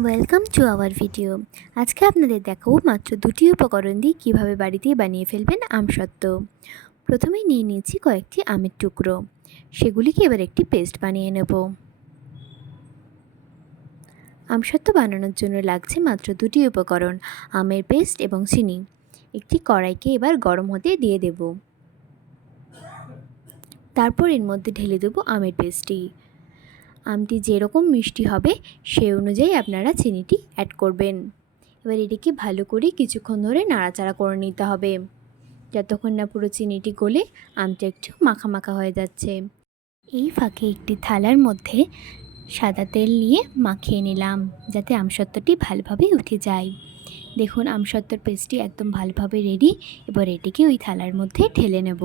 Welcome to our video আজকে আপনাদের দেখাবো মাত্র দুটি উপকরণ দিয়ে কীভাবে বাড়িতেই বানিয়ে ফেলবেন আমসত্ত্ব প্রথমেই নিয়ে নিয়েছি কয়েকটি আমের টুকরো। সেগুলিকে এবার একটি পেস্ট বানিয়ে নেব। আমসত্ত্ব বানানোর জন্য লাগছে মাত্র দুটি উপকরণ, আমের পেস্ট এবং চিনি। একটি কড়াইকে এবার গরম হতে দিয়ে দেব। তারপর এর মধ্যে ঢেলে দেবো আমের পেস্টটি। আমটি যেরকম মিষ্টি হবে, সেই অনুযায়ী আপনারা চিনিটি অ্যাড করবেন। এবার এটিকে ভালো করে কিছুক্ষণ ধরে নাড়াচাড়া করে নিতে হবে। যতক্ষণ না পুরো চিনিটি গলে, আমটা একটু মাখা মাখা হয়ে যাচ্ছে। এই ফাঁকে একটি থালার মধ্যে সাদা তেল নিয়ে মাখিয়ে নিলাম, যাতে আমসত্ত্বটি ভালোভাবে উঠে যায়। দেখুন, আমসত্ত্বর পেস্টটি একদম ভালোভাবে রেডি এবার এটিকে ওই থালার মধ্যে ঢেলে নেব।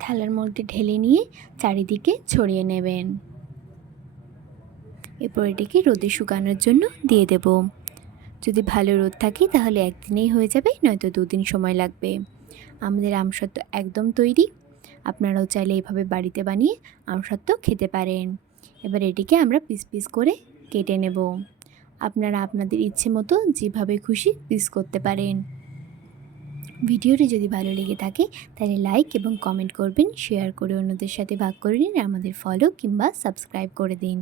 থালার মধ্যে ঢেলে নিয়ে চারিদিকে ছড়িয়ে নেবেন। এরপর এটিকে রোদে শুকানোর জন্য দিয়ে দেব। যদি ভালো রোদ থাকে তাহলে একদিনেই হয়ে যাবে, নয়তো দুদিন সময় লাগবে। আমাদের আমসত্ত্ব একদম তৈরি। আপনারাও চাইলে এইভাবে বাড়িতে বানিয়ে আমসত্ত্ব খেতে পারেন। এবার এটিকে আমরা পিস পিস করে কেটে নেব। আপনারা আপনাদের ইচ্ছে মতো যেভাবে খুশি পিস করতে পারেন। ভিডিওটি যদি ভালো লেগে থাকে, তাহলে লাইক এবং কমেন্ট করবেন শেয়ার করে অন্যদের সাথে ভাগ করে নিন, আমাদের ফলো কিংবা সাবস্ক্রাইব করে দিন।